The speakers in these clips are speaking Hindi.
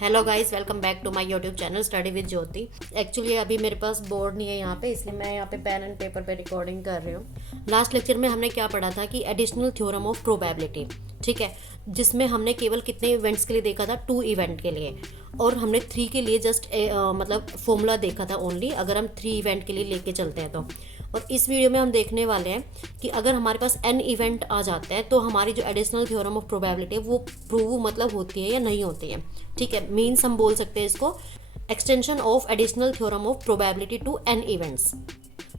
Hello guys, welcome back to my YouTube channel study with Jyoti. Actually अभी मेरे पास बोर्ड नहीं है यहाँ पे, इसलिए मैं यहाँ पे पेन एंड पेपर पे रिकॉर्डिंग कर रही हूँ। लास्ट लेक्चर में हमने क्या पढ़ा था कि एडिशनल थ्योरम ऑफ प्रोबेबिलिटी, ठीक है, जिसमें हमने केवल कितने इवेंट्स के लिए देखा था, 2 इवेंट के लिए, और हमने 3 के लिए जस्ट मतलब फॉर्मूला देखा था ओनली, अगर हम 3 इवेंट के लिए लेके चलते हैं तो। और इस वीडियो में हम देखने वाले हैं कि अगर हमारे पास n इवेंट आ जाता है तो हमारी जो एडिशनल थ्योरम ऑफ प्रोबेबिलिटी है वो प्रूव मतलब होती है या नहीं होती है, ठीक है। मीन्स हम बोल सकते हैं इसको extension of additional theorem of probability to n events.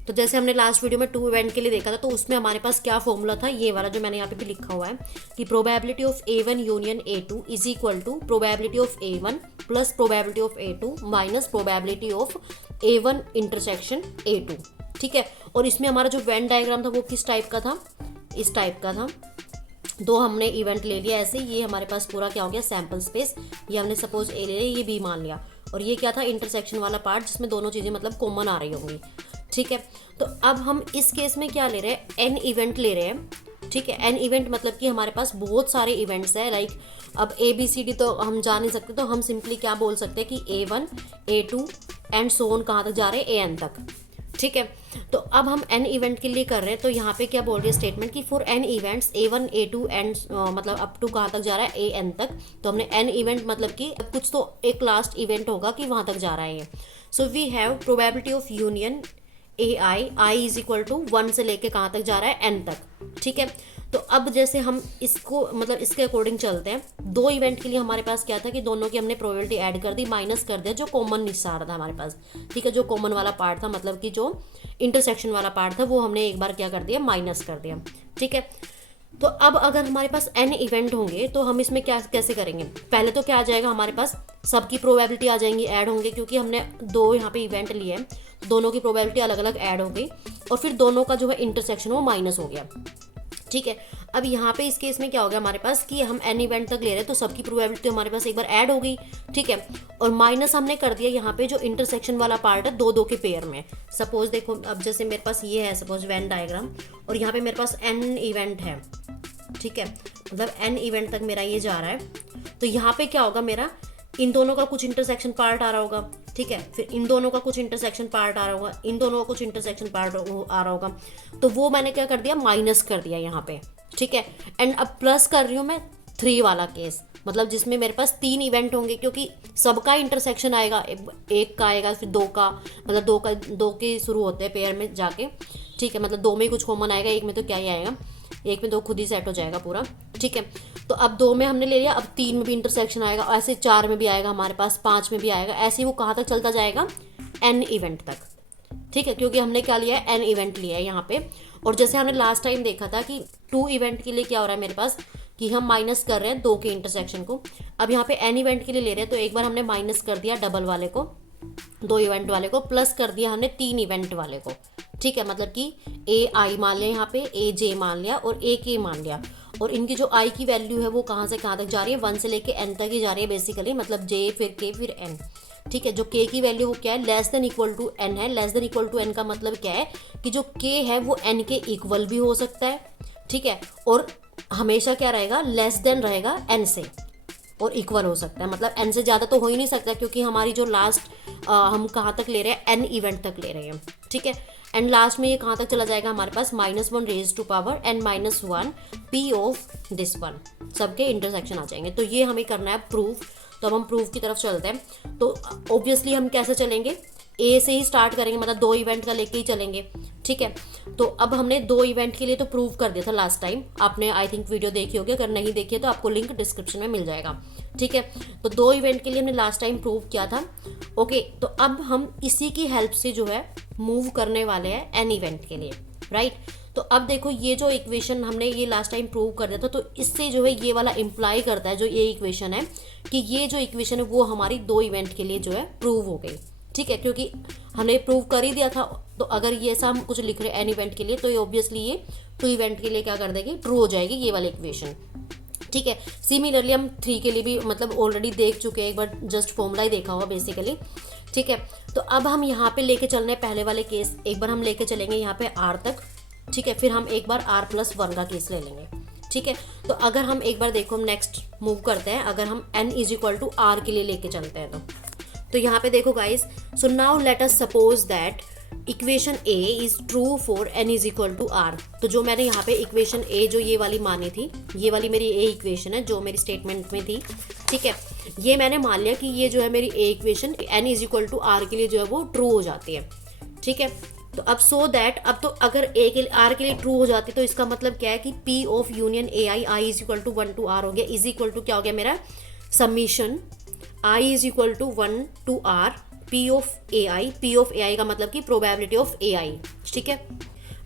तो जैसे हमने लास्ट वीडियो में 2 इवेंट के लिए देखा था, तो उसमें हमारे पास क्या फॉर्मूला था, ये वाला जो मैंने यहाँ पे भी लिखा हुआ है कि probability of A1 union A2 is equal to probability of A1 plus probability of A2 minus probability of A1 intersection A2, ठीक है। और इसमें हमारा जो वेन डायग्राम था वो किस टाइप का था, इस टाइप का था। 2 हमने इवेंट ले लिया ऐसे, ये हमारे पास पूरा क्या हो गया सैम्पल स्पेस, ये हमने सपोज A ले लिया, ये B मान लिया, और ये क्या था इंटरसेक्शन वाला पार्ट जिसमें दोनों चीज़ें मतलब कॉमन आ रही होंगी, ठीक है। तो अब हम इस केस में क्या ले रहे हैं, n इवेंट ले रहे हैं, ठीक है। n इवेंट मतलब कि हमारे पास बहुत सारे इवेंट्स है, लाइक अब ABCD तो हम जा नहीं सकते, तो हम सिंपली क्या बोल सकते हैं कि A1 A2 and so on कहाँ तक जा रहे हैं, AN तक, ठीक है। तो अब हम n इवेंट के लिए कर रहे हैं, तो यहाँ पे क्या बोल रही है स्टेटमेंट कि for n events A1 A2 and मतलब अप टू कहाँ तक जा रहा है, AN तक। तो हमने n इवेंट मतलब कि कुछ तो एक लास्ट इवेंट होगा कि वहाँ तक जा रहा है ये। So we have probability of union i is equal to 1 से लेके कहाँ तक जा रहा है, n तक, ठीक है। तो अब जैसे हम इसको मतलब इसके अकॉर्डिंग चलते हैं, 2 इवेंट के लिए हमारे पास क्या था कि दोनों की हमने प्रोबेबिलिटी ऐड कर दी, माइनस कर दिया जो कॉमन हिस्सा आ रहा था हमारे पास, ठीक है। जो कॉमन वाला पार्ट था मतलब कि जो इंटरसेक्शन वाला पार्ट था वो हमने एक बार क्या कर दिया, माइनस कर दिया, ठीक है। तो अब अगर हमारे पास n इवेंट होंगे तो हम इसमें क्या कैसे करेंगे, पहले तो क्या आ जाएगा हमारे पास, सबकी प्रोबेबिलिटी आ जाएंगी, ऐड होंगे, क्योंकि हमने 2 यहाँ पे इवेंट लिए हैं, दोनों की प्रोबेबिलिटी अलग अलग ऐड हो गई, और फिर दोनों का जो है इंटरसेक्शन वो माइनस हो गया, ठीक है। अब यहाँ पे इस केस में क्या हो गया हमारे पास कि हम n इवेंट तक ले रहे हैं, तो सबकी प्रोबेबिलिटी हमारे पास एक बार ऐड हो गई, ठीक है। और माइनस हमने कर दिया यहाँ पे जो इंटरसेक्शन वाला पार्ट है 2 2 के पेयर में। सपोज देखो, अब जैसे मेरे पास ये है सपोज वेन डायग्राम, और यहाँ पे मेरे पास n इवेंट है, ठीक है, मतलब n इवेंट तक मेरा ये जा रहा है। तो यहाँ पे क्या होगा, मेरा इन दोनों का कुछ इंटरसेक्शन पार्ट आ रहा होगा, ठीक है, फिर इन दोनों का कुछ इंटरसेक्शन पार्ट आ रहा होगा, इन दोनों का कुछ इंटरसेक्शन पार्ट आ रहा होगा, तो वो मैंने क्या कर दिया, माइनस कर दिया यहाँ पे, ठीक है। एंड अब प्लस कर रही हूँ मैं 3 वाला केस, मतलब जिसमें मेरे पास 3 इवेंट होंगे, क्योंकि सबका इंटरसेक्शन आएगा, एक का आएगा, फिर 2 का, मतलब 2 के शुरू होते हैं पेयर में जाके, ठीक है, मतलब 2 में ही कुछ कॉमन आएगा, एक में तो क्या ही आएगा, एक में 2 खुद ही सेट हो जाएगा पूरा, ठीक है। तो अब 2 में हमने ले लिया, अब 3 में भी इंटरसेक्शन आएगा, ऐसे 4 में भी आएगा हमारे पास, 5 में भी आएगा, ऐसे ही वो कहाँ तक चलता जाएगा, n इवेंट तक, ठीक है, क्योंकि हमने क्या लिया है, n इवेंट लिया है यहाँ पे। और जैसे हमने लास्ट टाइम देखा था कि 2 इवेंट के लिए क्या हो रहा है मेरे पास कि हम माइनस कर रहे हैं 2 के इंटरसेक्शन को, अब यहाँ पे n इवेंट के लिए ले रहे हैं, तो एक बार हमने माइनस कर दिया डबल वाले को, 2 इवेंट वाले को, प्लस कर दिया हमने 3 इवेंट वाले को, ठीक है, मतलब कि AI मान लिया यहाँ पे, AJ मान लिया और AK मान लिया, और इनकी जो I की वैल्यू है वो कहाँ से कहाँ तक जा रही है, 1 से लेके n तक ही जा रही है बेसिकली, मतलब J फिर K फिर N, ठीक है। जो K की वैल्यू वो क्या है, less than equal to N है। Less than equal to N का मतलब क्या है कि जो K है वो N के इक्वल भी हो सकता है, ठीक है, और हमेशा क्या रहेगा, लेस देन रहेगा N से, और इक्वल हो सकता है, मतलब n से ज़्यादा तो हो ही नहीं सकता, क्योंकि हमारी जो लास्ट हम कहाँ तक ले रहे हैं, n इवेंट तक ले रहे हैं, ठीक है। एंड लास्ट में ये कहाँ तक चला जाएगा हमारे पास, -1 raise to power n-1 p of this one, सबके इंटरसेक्शन आ जाएंगे। तो ये हमें करना है प्रूफ, तो अब हम प्रूफ की तरफ चलते हैं। तो ऑब्वियसली हम कैसे चलेंगे, A से ही स्टार्ट करेंगे, मतलब 2 इवेंट का लेके ही चलेंगे, ठीक है। तो अब हमने 2 इवेंट के लिए तो प्रूव कर दिया था लास्ट टाइम, आपने आई थिंक वीडियो देखी होगी, अगर नहीं देखी है तो आपको लिंक डिस्क्रिप्शन में मिल जाएगा, ठीक है। तो 2 इवेंट के लिए हमने लास्ट टाइम प्रूव किया था, ओके। तो अब हम इसी की हेल्प से जो है मूव करने वाले हैं n इवेंट के लिए, राइट। तो अब देखो ये जो इक्वेशन हमने ये लास्ट टाइम प्रूव कर दिया था, तो इससे जो है ये वाला इम्प्लाई करता है, जो ये इक्वेशन है कि ये जो इक्वेशन है वो हमारी 2 इवेंट के लिए जो है प्रूव हो गई, ठीक है, क्योंकि हमने प्रूव कर ही दिया था। तो अगर ये ऐसा हम कुछ लिख रहे हैं n इवेंट के लिए, तो ये ऑब्वियसली ये 2 इवेंट के लिए क्या कर देगी, ट्रू हो जाएगी ये वाली इक्वेशन, ठीक है। सिमिलरली हम 3 के लिए भी मतलब ऑलरेडी देख चुके हैं, एक बार जस्ट फॉर्मूला ही देखा हुआ बेसिकली, ठीक है। तो अब हम यहाँ पे लेके चल रहे हैं पहले वाले केस, एक बार हम लेके चलेंगे यहाँ पे R तक, ठीक है, फिर हम एक बार R+1 का केस ले लेंगे, ठीक है। तो अगर हम एक बार देखो, हम नेक्स्ट मूव करते हैं, अगर हम n is equal to are के लिए लेके चलते हैं तो यहाँ पे देखो guys, so now let us suppose that equation A is true for n is equal to r. तो जो मैंने यहाँ पे इक्वेशन ए जो ये वाली मानी थी, ये वाली मेरी ए इक्वेशन है जो मेरी स्टेटमेंट में थी, ठीक है, ये मैंने मान लिया कि ये जो है मेरी a equation n is equal to are के लिए जो है वो ट्रू हो जाती है, ठीक है। तो अब सो दैट, अब तो अगर ए के आर के लिए ट्रू हो जाती तो इसका मतलब क्या है कि P of union A I is equal to 1 to R हो गया, इज इक्वल टू क्या हो गया मेरा summation I is equal to 1 to R P of A I का मतलब कि प्रोबेबिलिटी ऑफ ए आई, ठीक है।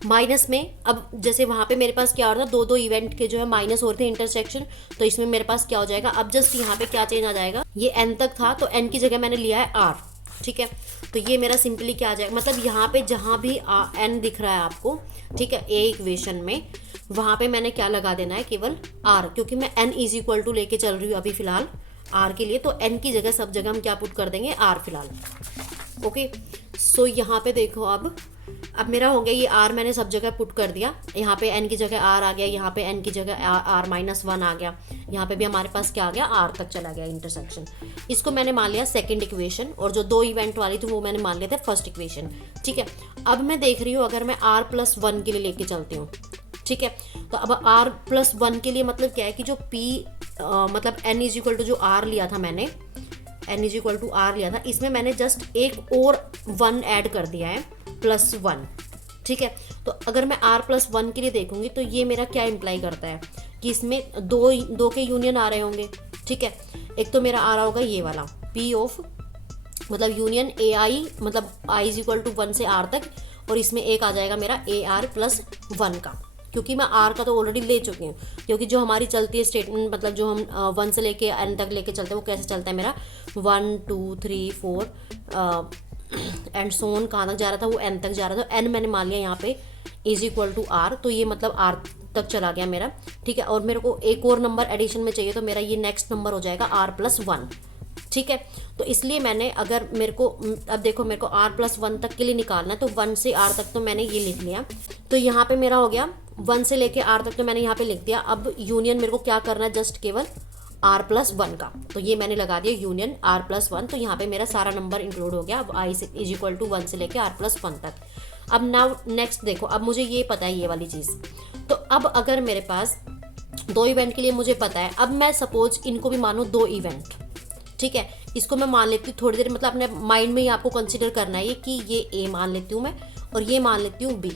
माइनस में, अब जैसे वहाँ पे मेरे पास क्या हो रहा था, दो इवेंट के जो है माइनस हो रहे थे इंटरसेक्शन, तो इसमें मेरे पास क्या हो जाएगा, अब जस्ट यहाँ पे क्या चेंज आ जाएगा, ये n तक था तो n की जगह मैंने लिया है r, ठीक है। तो ये मेरा सिंपली क्या आ जाएगा, मतलब यहाँ पे जहाँ भी n दिख रहा है आपको, ठीक है, ए इक्वेशन में, वहाँ पे मैंने क्या लगा देना है, केवल r, क्योंकि मैं n इज इक्वल टू लेके चल रही हूँ अभी फिलहाल r के लिए, तो n की जगह सब जगह हम क्या पुट कर देंगे, r फिलहाल। ओके, सो यहाँ पे देखो, अब मेरा हो गया ये r मैंने सब जगह पुट कर दिया, यहाँ पे n की जगह r आ गया, यहाँ पे n की जगह r माइनस 1 आ गया, यहाँ पे भी हमारे पास क्या आ गया, r तक चला गया इंटरसेक्शन। इसको मैंने मान लिया सेकंड इक्वेशन, और जो दो इवेंट वाली थी वो मैंने मान लिया था फर्स्ट इक्वेशन, ठीक है। अब मैं देख रही हूँ अगर मैं r+1 के लिए लेके चलती हूँ, ठीक है, तो अब r+1 के लिए मतलब क्या है कि जो p मतलब n इज इक्वल टू जो r लिया था मैंने, n is equal to r लिया था, इसमें मैंने जस्ट एक और 1 ऐड कर दिया है, +1, ठीक है। तो अगर मैं r+1 के लिए देखूंगी तो ये मेरा क्या इम्प्लाई करता है कि इसमें दो के यूनियन आ रहे होंगे, ठीक है। एक तो मेरा आ रहा होगा ये वाला p ऑफ मतलब यूनियन ए आई, मतलब i इज इक्वल टू 1 से r तक, और इसमें एक आ जाएगा मेरा AR+1 का, क्योंकि मैं r का तो ऑलरेडी ले चुकी हूँ, क्योंकि जो हमारी चलती है स्टेटमेंट, मतलब जो हम 1 से लेके n तक लेके चलते हैं, वो कैसे चलता है मेरा 1 2 3 4 एंड सोन, कहाँ तक जा रहा था, वो n तक जा रहा था, n मैंने मान लिया यहाँ पे इज इक्वल टू r, तो ये मतलब r तक चला गया मेरा, ठीक है। और मेरे को एक और नंबर एडिशन में चाहिए, तो मेरा ये नेक्स्ट नंबर हो जाएगा r+1, ठीक है। तो इसलिए मैंने, अगर मेरे को, अब देखो मेरे को r+1 तक के लिए निकालना है, तो 1 से r तक तो मैंने ये लिख लिया, तो यहाँ पे मेरा हो गया 1 से लेके r तक, तो मैंने यहाँ पे लिख दिया। अब यूनियन मेरे को क्या करना है, जस्ट केवल r+1 का, तो ये मैंने लगा दिया यूनियन r+1, तो यहाँ पे मेरा सारा नंबर इंक्लूड हो गया। अब i इज इक्वल टू 1 से लेके r+1 तक। अब नाउ नेक्स्ट देखो, अब मुझे ये पता है ये वाली चीज़, तो अब अगर मेरे पास दो इवेंट के लिए मुझे पता है, अब मैं सपोज इनको भी मानूँ 2 इवेंट, ठीक है, इसको मैं मान लेती हूँ थोड़ी देर, मतलब अपने माइंड में ही आपको कंसिडर करना है कि ये A मान लेती हूँ मैं, और ये मान लेती हूँ B,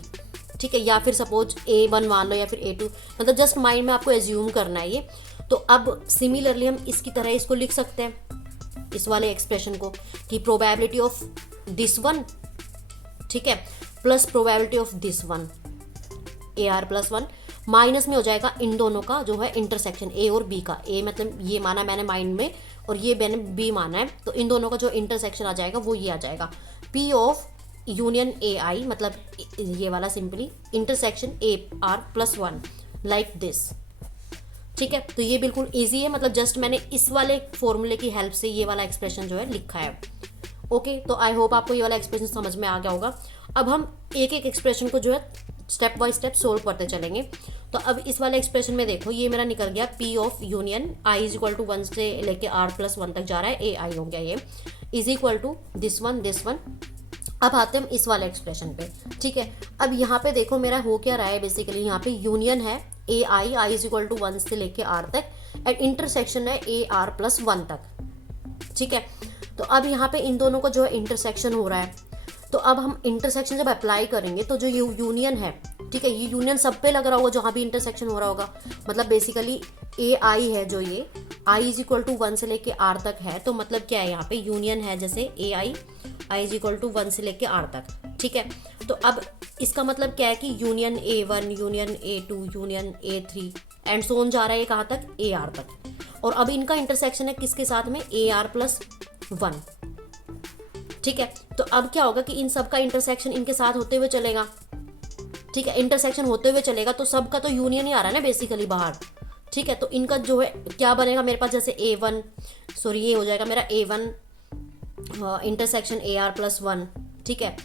ठीक है, या फिर सपोज A1 मान लो या फिर A2, मतलब जस्ट माइंड में आपको एज्यूम करना है ये। तो अब सिमिलरली हम इसकी तरह इसको लिख सकते हैं, इस वाले एक्सप्रेशन को, कि प्रोबेबिलिटी ऑफ दिस वन, ठीक है, plus probability of this one, AR+1, minus में हो जाएगा इन दोनों का जो है इंटरसेक्शन A और B का, A मतलब ये माना मैंने माइंड में, और ये मैंने B माना है, तो इन दोनों का जो इंटरसेक्शन आ जाएगा वो ये आ जाएगा P ऑफ यूनियन AI, मतलब ये वाला simply intersection AR+1 like this, ठीक है। तो ये बिल्कुल इजी है, मतलब जस्ट मैंने इस वाले फॉर्मूले की हेल्प से ये वाला एक्सप्रेशन जो है लिखा है। ओके, तो आई होप आपको ये वाला एक्सप्रेशन समझ में आ गया होगा। अब हम एक एक एक्सप्रेशन को जो है स्टेप बाय स्टेप सोल्व करते चलेंगे। तो अब इस वाले एक्सप्रेशन में देखो, ये मेरा निकल गया P of union i is equal to 1 से लेके r+1 तक जा रहा है, AI हो गया ये, is equal to this one. अब आते हैं हम इस वाले एक्सप्रेशन पे, ठीक है। अब यहाँ पे देखो मेरा हो क्या रहा है, बेसिकली यहाँ पे यूनियन है i इज इक्वल टू 1 से लेके r तक, एंड इंटरसेक्शन है AR+1 तक, ठीक है। तो अब यहाँ पे इन दोनों का जो है इंटरसेक्शन हो रहा है, तो अब हम इंटरसेक्शन जब अप्लाई करेंगे तो जो यूनियन है, ठीक है, ये यूनियन सब पे लग रहा होगा जहाँ भी इंटरसेक्शन हो रहा होगा, मतलब बेसिकली AI है जो ये i इज इक्वल टू 1 से लेके r तक है, तो मतलब क्या है यहाँ पे यूनियन है, जैसे i इज इक्वल टू 1 से लेके r तक, ठीक है। तो अब इसका मतलब क्या है कि union A1, union A2, union A3 and so on जा रहा है कहाँ तक, AR तक, और अब इनका इंटरसेक्शन है किसके साथ में, AR+1, ठीक है। तो अब क्या होगा कि इन सब का इंटरसेक्शन इनके साथ होते हुए चलेगा, ठीक है, इंटरसेक्शन होते हुए चलेगा, तो सबका तो यूनियन ही आ रहा है ना बेसिकली बाहर, ठीक है। तो इनका जो है क्या बनेगा मेरे पास, जैसे ये हो जाएगा मेरा A1 इंटरसेक्शन AR+1, ठीक है।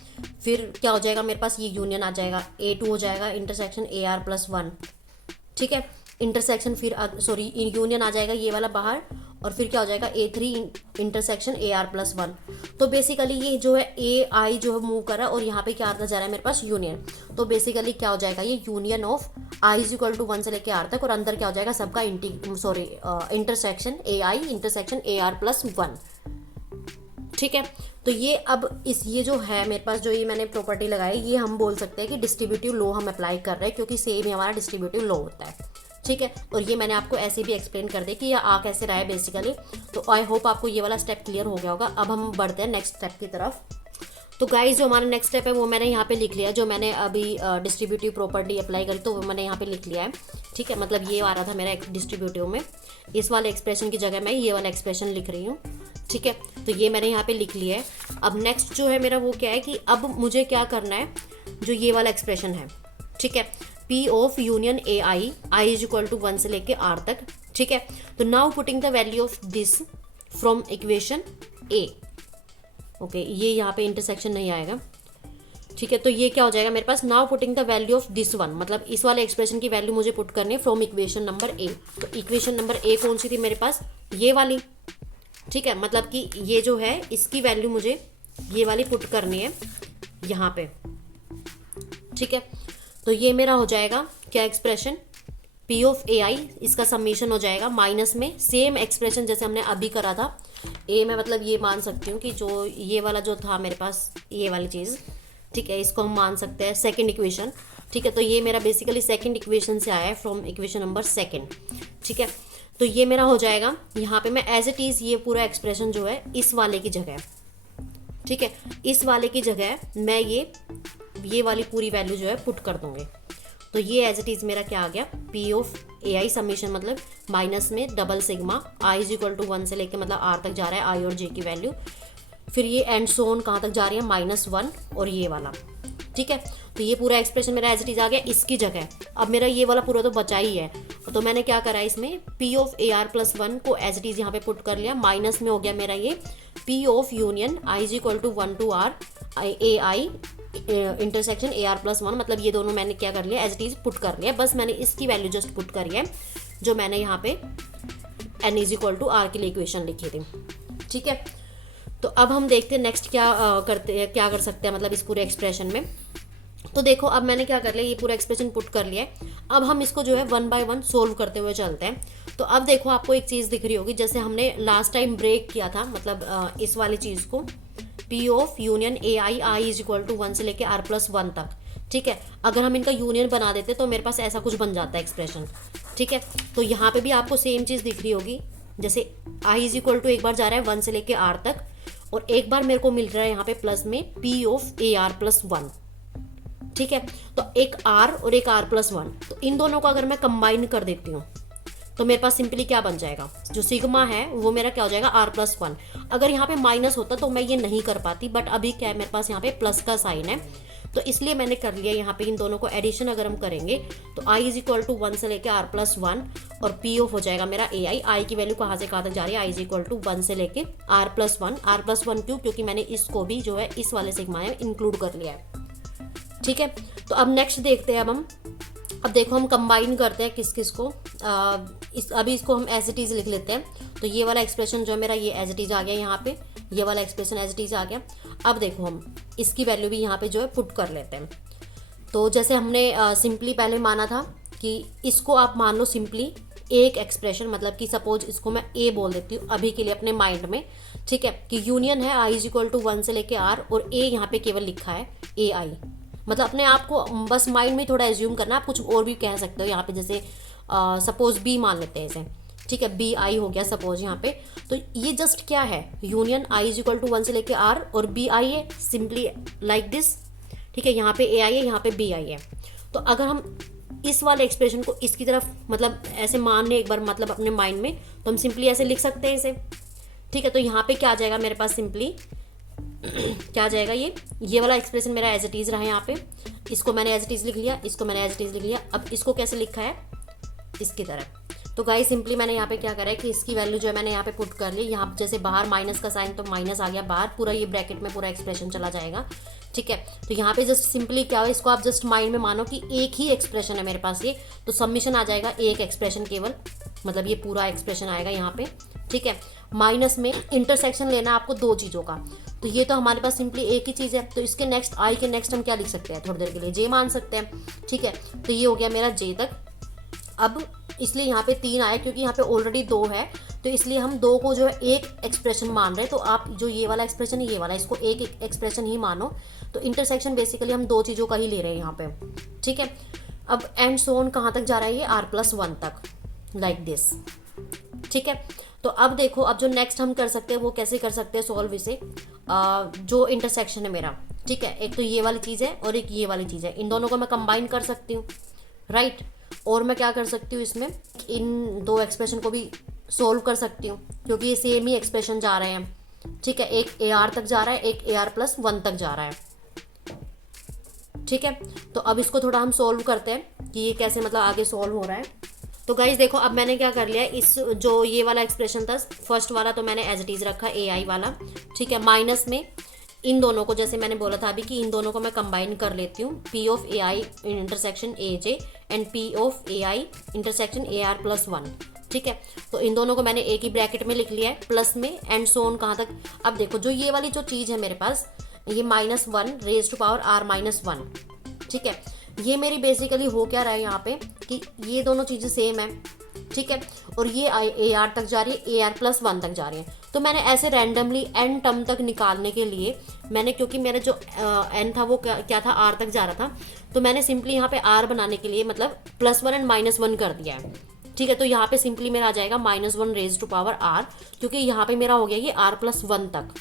फिर क्या हो जाएगा मेरे पास, ये यूनियन आ जाएगा, A2 हो जाएगा इंटरसेक्शन AR+1, ठीक है। इंटरसेक्शन, फिर सॉरी यूनियन आ जाएगा ये वाला बाहर, और फिर क्या हो जाएगा A3 इंटरसेक्शन AR+1। तो बेसिकली ये जो है AI जो है मूव कर रहा है, और यहाँ पे क्या आता जा रहा है मेरे पास यूनियन। तो बेसिकली क्या हो जाएगा ये union of I is equal to 1 से लेके R तक, और अंदर क्या हो जाएगा सबका इंटरसेक्शन AI इंटरसेक्शन AR+1। ठीक है, तो ये अब ये जो है मेरे पास, जो ये मैंने प्रॉपर्टी लगाई, ये हम बोल सकते हैं कि डिस्ट्रीब्यूटिव लॉ हम अप्लाई कर रहे हैं, क्योंकि सेम ही हमारा डिस्ट्रीब्यूटिव लॉ होता है। ठीक है, और ये मैंने आपको ऐसे भी एक्सप्लेन कर दिया कि ये आ कैसे रहा है बेसिकली। तो आई होप आपको ये वाला स्टेप क्लियर हो गया होगा। अब हम बढ़ते हैं नेक्स्ट स्टेप की तरफ। तो गाइस जो हमारा नेक्स्ट स्टेप है वो मैंने यहाँ पे लिख लिया है, जो मैंने अभी डिस्ट्रीब्यूटिव प्रॉपर्टी अप्लाई करी तो वो मैंने यहाँ पे लिख लिया है। ठीक है, मतलब ये आ रहा था मेरा डिस्ट्रीब्यूटिव में, इस वाले एक्सप्रेशन की जगह मैं ये वाला एक्सप्रेशन लिख रही हूँ। ठीक है, तो ये मैंने यहाँ पे लिख लिया है। अब नेक्स्ट जो है मेरा वो क्या है कि अब मुझे क्या करना है, जो ये वाला एक्सप्रेशन है, ठीक है, P of union AI I is equal to 1 से लेके R तक। ठीक है, तो now putting the value of this from equation A। Okay, ये यहाँ पे इंटरसेक्शन नहीं आएगा। ठीक है, तो ये क्या हो जाएगा मेरे पास, now putting the value of this one, मतलब इस वाले एक्सप्रेशन की वैल्यू मुझे पुट करनी है फ्रॉम इक्वेशन नंबर A। तो इक्वेशन नंबर A कौन सी थी मेरे पास, ये वाली। ठीक है, मतलब कि ये जो है इसकी वैल्यू मुझे ये वाली पुट करनी है यहाँ पे। ठीक है, तो ये मेरा हो जाएगा क्या एक्सप्रेशन, P ऑफ AI, इसका समीशन हो जाएगा माइनस में सेम एक्सप्रेशन जैसे हमने अभी करा था A में, मतलब ये मान सकती हूँ कि जो ये वाला जो था मेरे पास ये वाली चीज़, ठीक है, इसको हम मान सकते हैं सेकंड इक्वेशन। ठीक है, तो ये मेरा बेसिकली सेकंड इक्वेशन से आया है फ्रॉम इक्वेशन नंबर सेकंड। ठीक है, तो ये मेरा हो जाएगा यहाँ पे मैं एज इट इज़ ये पूरा एक्सप्रेशन जो है इस वाले की जगह, ठीक है, इस वाले की जगह मैं ये वाली पूरी वैल्यू जो है पुट कर दूंगी। तो ये एज इट इज़ मेरा क्या आ गया, P ऑफ AI समीशन, मतलब माइनस में double sigma I is equal to 1 से लेके मतलब R तक जा रहा है I और J की वैल्यू, फिर ये एंड सो ऑन कहाँ तक जा रही है -1 और ये वाला। ठीक है, तो ये पूरा एक्सप्रेशन मेरा एज इट इज़ आ गया इसकी जगह। अब मेरा ये वाला पूरा तो बचा ही है, तो मैंने क्या करा इसमें P ऑफ AR+1 को एज इट इज़ यहाँ पे पुट कर लिया, माइनस में हो गया मेरा ये P of union I is equal to 1 to R AI intersection AR+1, मतलब ये दोनों मैंने क्या कर लिया एज इट इज़ पुट कर लिया। बस मैंने इसकी वैल्यू जस्ट पुट करी है जो मैंने यहाँ पे N is equal to R के लिए इक्वेशन लिखी थी। ठीक है, तो अब हम देखते हैं नेक्स्ट क्या क्या कर सकते हैं मतलब इस पूरे एक्सप्रेशन में। तो देखो अब मैंने क्या कर लिया, ये पूरा एक्सप्रेशन पुट कर लिया है। अब हम इसको जो है 1 बाय 1 सोल्व करते हुए चलते हैं। तो अब देखो आपको एक चीज़ दिख रही होगी, जैसे हमने लास्ट टाइम ब्रेक किया था, मतलब इस वाली चीज़ को P of union AI I is equal to 1 से लेके R+1 तक। ठीक है, अगर हम इनका यूनियन बना देते तो मेरे पास ऐसा कुछ बन जाता है एक्सप्रेशन। ठीक है, तो यहाँ पे भी आपको सेम चीज़ दिख रही होगी, जैसे I इज इक्वल टू एक बार जा रहा है 1 से लेके R तक, और एक बार मेरे को मिल रहा है यहाँ पे प्लस में P ऑफ AR+1। ठीक है, तो एक R और एक R+1, तो इन दोनों को अगर मैं कंबाइन कर देती हूँ तो मेरे पास सिंपली क्या बन जाएगा, जो सिग्मा है वो मेरा क्या हो जाएगा R+1। अगर यहाँ पे माइनस होता तो मैं ये नहीं कर पाती, बट अभी क्या है मेरे पास यहाँ पे प्लस का साइन है, तो इसलिए मैंने कर लिया। यहाँ पे इन दोनों को एडिशन अगर हम करेंगे तो I इज इक्वल टू 1 से लेके R+1 और P ऑफ हो जाएगा मेरा AI। I की वैल्यू कहाँ से कहाँ तक जा रही है, I इज इक्वल टू 1 से लेके R+1। R+1 क्यों, क्योंकि मैंने इसको भी जो है इस वाले सिग्मा में इंक्लूड कर लिया है। ठीक है, तो अब नेक्स्ट देखते हैं। अब देखो हम कंबाइन करते हैं किस किस को, अभी इसको हम एज इट इज़ लिख लेते हैं। तो ये वाला एक्सप्रेशन जो है मेरा ये एज इट इज़ आ गया, यहाँ पे ये वाला एक्सप्रेशन एज इट इज़ आ गया। अब देखो हम इसकी वैल्यू भी यहाँ पे जो है पुट कर लेते हैं। तो जैसे हमने सिंपली पहले माना था कि इसको आप मान लो सिंपली एक एक्सप्रेशन, मतलब कि सपोज इसको मैं A बोल देती हूँ अभी के लिए अपने माइंड में। ठीक है, कि यूनियन है I इज इक्वल टू 1 से लेके R और A यहाँ पे केवल लिखा है AI, मतलब अपने आप को बस माइंड में थोड़ा एज्यूम करना। आप कुछ और भी कह सकते हो यहाँ पे, जैसे सपोज B मान लेते हैं इसे। ठीक है, BI हो गया सपोज यहाँ पे। तो ये जस्ट क्या है, union I is equal to 1 से लेके R और BI है, सिंपली लाइक दिस। ठीक है, यहाँ पे AI है, यहाँ पे BI है। तो अगर हम इस वाले एक्सप्रेशन को इसकी तरफ मतलब ऐसे मान लें एक बार, मतलब अपने माइंड में, तो हम सिंपली ऐसे लिख सकते हैं इसे। ठीक है, तो यहाँ पे क्या आ जाएगा मेरे पास, सिंपली क्या आ जाएगा, ये वाला एक्सप्रेशन मेरा एज इट इज़ रहा है यहाँ पे। इसको मैंने एज इट इज़ लिख लिया, इसको मैंने एज इट इज़ लिख लिया। अब इसको कैसे लिखा है, इसकी तरह। तो गाइस सिंपली मैंने यहाँ पे क्या करा है कि इसकी वैल्यू जो है मैंने यहाँ पे पुट कर ली। यहाँ जैसे बाहर माइनस का साइन तो माइनस आ गया बाहर, पूरा ये ब्रैकेट में पूरा एक्सप्रेशन चला जाएगा। ठीक है, तो यहाँ पे जस्ट सिंपली क्या हो, इसको आप जस्ट माइंड में मानो कि एक ही एक्सप्रेशन है मेरे पास ये, तो सबमिशन आ जाएगा एक एक्सप्रेशन केवल, मतलब ये पूरा एक्सप्रेशन आएगा यहाँ पे। ठीक है, माइनस में इंटरसेक्शन लेना आपको दो चीज़ों का, तो ये तो हमारे पास सिंपली एक ही चीज़ है, तो इसके नेक्स्ट आई के नेक्स्ट हम क्या लिख सकते हैं, थोड़ी देर के लिए जे मान सकते हैं। ठीक है, तो ये हो गया मेरा जे तक। अब इसलिए यहाँ पे 3 आया क्योंकि यहाँ पे ऑलरेडी 2 है, तो इसलिए हम 2 को जो है एक एक्सप्रेशन मान रहे हैं। तो आप जो ये वाला एक्सप्रेशन है ये वाला, इसको एक एक्सप्रेशन ही मानो। तो इंटरसेक्शन बेसिकली हम 2 चीज़ों का ही ले रहे हैं यहाँ पे। ठीक है, अब एंड सो ऑन कहाँ तक जा रहा है ये, r+1 तक, लाइक दिस। ठीक है, तो अब देखो, अब जो नेक्स्ट हम कर सकते हैं वो कैसे कर सकते हैं सॉल्व इसे, जो इंटरसेक्शन है मेरा। ठीक है, एक तो ये वाली चीज़ है और एक ये वाली चीज़ है, इन दोनों को मैं कंबाइन कर सकती हूँ, राइट। और मैं क्या कर सकती हूँ इसमें, इन 2 एक्सप्रेशन को भी सोल्व कर सकती हूँ क्योंकि ये सेम ही एक्सप्रेशन जा रहे हैं। ठीक है, एक AR तक जा रहा है, एक AR+1 तक जा रहा है। ठीक है, तो अब इसको थोड़ा हम सोल्व करते हैं कि ये कैसे मतलब आगे सोल्व हो रहा है। तो गाइज देखो, अब मैंने क्या कर लिया, इस जो ये वाला एक्सप्रेशन था फर्स्ट वाला तो मैंने एज इट इज़ रखा AI वाला। ठीक है, माइनस में इन दोनों को, जैसे मैंने बोला था अभी कि इन दोनों को मैं कंबाइन कर लेती हूँ, P of AI intersection AJ and P of AI intersection AR+1। ठीक है, तो इन दोनों को मैंने एक ही ब्रैकेट में लिख लिया है, प्लस में एंड सो ऑन कहाँ तक। अब देखो, जो ये वाली जो चीज़ है मेरे पास, ये -1 रेज टू पावर r-1। ठीक है, ये मेरी बेसिकली हो क्या रहा है यहाँ पे कि ये दोनों चीज़ें सेम है। ठीक है, और ये AR तक जा रही है, AR+1 तक जा रही है। तो मैंने ऐसे रैंडमली n टर्म तक निकालने के लिए मैंने, क्योंकि मेरा जो n था वो क्या था, r तक जा रहा था, तो मैंने सिंपली यहाँ पे r बनाने के लिए मतलब +1 एंड -1 कर दिया है। ठीक है, तो यहाँ पे सिंपली मेरा आ जाएगा -1 रेज टू पावर r, क्योंकि यहाँ पे मेरा हो गया ये r+1 तक।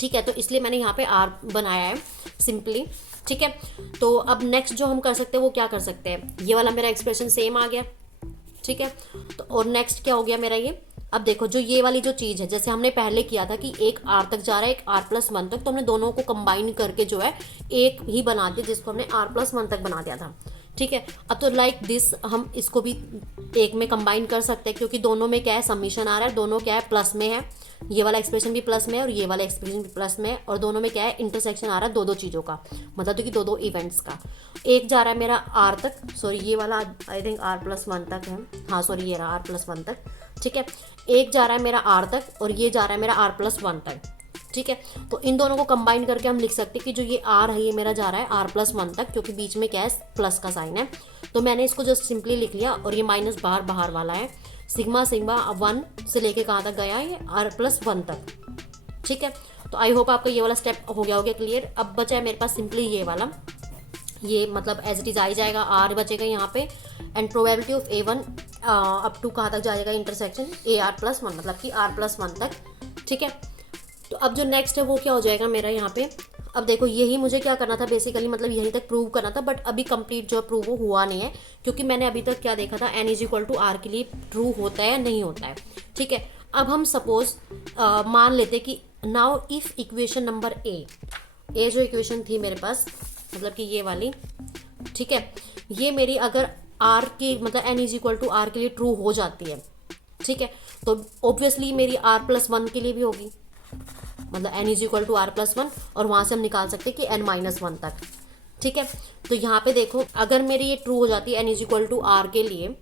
ठीक है, तो इसलिए मैंने यहाँ पे r बनाया है सिंपली। ठीक है, तो अब नेक्स्ट जो हम कर सकते हैं वो क्या कर सकते हैं, ये वाला मेरा एक्सप्रेशन सेम आ गया। ठीक है, तो और नेक्स्ट क्या हो गया मेरा ये, अब देखो जो ये वाली जो चीज़ है, जैसे हमने पहले किया था कि एक R तक जा रहा है एक R+1 तक, तो हमने दोनों को कंबाइन करके जो है एक ही बना दिया, जिसको हमने R+1 तक बना दिया था। ठीक है, अब तो लाइक दिस हम इसको भी एक में कंबाइन कर सकते हैं, क्योंकि दोनों में क्या है, समीशन आ रहा है, दोनों क्या है, प्लस में है। ये वाला एक्सप्रेशन भी प्लस में है और ये वाला एक्सप्रेशन भी प्लस में है, और दोनों में क्या है, इंटरसेक्शन आ रहा है 2-2 चीज़ों का, मतलब कि 2-2 इवेंट्स का। एक जा रहा है मेरा R तक, सॉरी ये वाला आई थिंक R+1 तक है, हाँ सॉरी ये रहा R+1 तक। ठीक है, एक जा रहा है मेरा R तक और ये जा रहा है मेरा R+1 तक। ठीक है, तो इन दोनों को कंबाइन करके हम लिख सकते हैं कि जो ये R है ये मेरा जा रहा है R+1 तक, क्योंकि बीच में क्या है, प्लस का साइन है। तो मैंने इसको जस्ट सिंपली लिख लिया, और ये माइनस बाहर वाला है, सिग्मा 1 से लेके कहाँ तक गया, ये R+1 तक। ठीक है, तो आई होप आपका ये वाला स्टेप हो गया क्लियर। अब बचा है मेरे पास सिंपली ये वाला, ये मतलब एज इट इज आ जाएगा, R बचेगा यहाँ पे, and probability of A1 up to कहाँ तक जाएगा, इंटरसेक्शन AR+1, मतलब कि R+1 तक। ठीक है, तो अब जो नेक्स्ट है वो क्या हो जाएगा मेरा यहाँ पे, अब देखो यही मुझे क्या करना था बेसिकली, मतलब यहीं तक प्रूव करना था, बट अभी कंप्लीट जो प्रूव वो हुआ नहीं है, क्योंकि मैंने अभी तक क्या देखा था, n = R के लिए ट्रू होता है या नहीं होता है। ठीक है, अब हम सपोज मान लेते कि now if equation number A जो इक्वेशन थी मेरे पास, मतलब कि ये वाली, ठीक है, ये मेरी अगर R की मतलब n = R के लिए ट्रू हो जाती है, ठीक है, तो ऑब्वियसली मेरी R+1 के लिए भी होगी, मतलब n = R+1, और वहाँ से हम निकाल सकते हैं कि n-1 तक। ठीक है, तो यहाँ पे देखो अगर मेरी ये ट्रू हो जाती है n = R के लिए,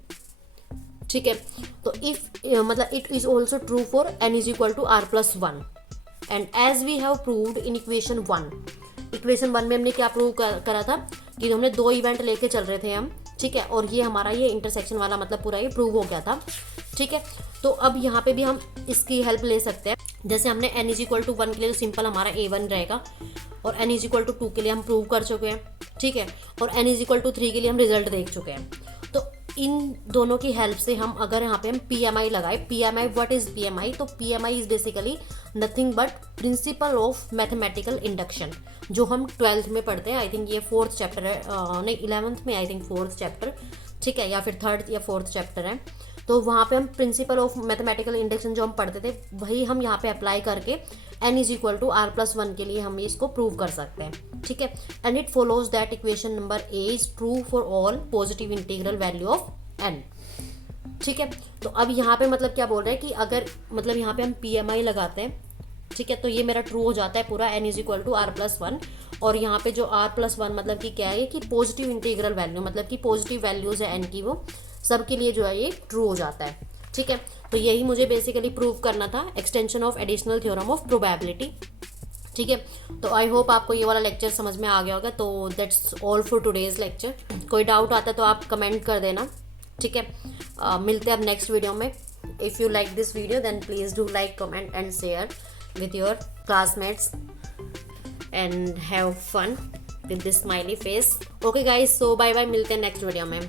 ठीक है, तो इफ मतलब it is also true for n = R+1, and as we have proved in equation 1 में हमने क्या प्रूव करा था कि हमने 2 इवेंट लेके चल रहे थे हम। ठीक है, और ये हमारा ये इंटरसेक्शन वाला मतलब पूरा ये प्रूव हो गया था। ठीक है, तो अब यहाँ पे भी हम इसकी हेल्प ले सकते हैं, जैसे हमने n = 1 के लिए तो सिंपल हमारा A1 रहेगा, और n = 2 के लिए हम प्रूव कर चुके हैं। ठीक है, और n = 3 के लिए हम रिजल्ट देख चुके हैं। तो इन दोनों की हेल्प से हम अगर यहाँ पे हम PMI लगाए, PMI व्हाट इज PMI, तो PMI is basically nothing but principle of mathematical induction, जो हम 12th में पढ़ते हैं। आई थिंक ये 4th चैप्टर है, नहीं 11th में आई थिंक 4th चैप्टर, ठीक है, या फिर 3rd या 4th चैप्टर है। तो वहाँ पे हम प्रिंसिपल ऑफ मैथमेटिकल इंडक्शन जो हम पढ़ते थे वही हम यहाँ पे अप्लाई करके n = R+1 के लिए हम इसको प्रूव कर सकते हैं। ठीक है, and it follows that equation number A is true for all positive integral value of n। ठीक है। तो अब यहाँ पे मतलब क्या बोल रहे हैं कि अगर मतलब यहाँ पे हम PMI लगाते हैं, ठीक है, तो ये मेरा ट्रू हो जाता है पूरा, n is equal to R+1। और यहाँ पे जो R+1 मतलब कि क्या है कि पॉजिटिव इंटीग्रल वैल्यू, मतलब कि पॉजिटिव वैल्यूज़ है n की, वो सबके लिए जो है ये ट्रू हो जाता है। ठीक है, तो यही मुझे बेसिकली प्रूव करना था, extension of additional theorem of probability. ठीक है, तो आई होप आपको ये वाला लेक्चर समझ में आ गया होगा। तो that's all for today's lecture. कोई डाउट आता है तो आप कमेंट कर देना। ठीक है, मिलते हैं अब नेक्स्ट वीडियो में। If you like this video then please do like, comment and share with your classmates and have fun with this smiley face. Okay guys, so bye bye, मिलते हैं नेक्स्ट वीडियो में।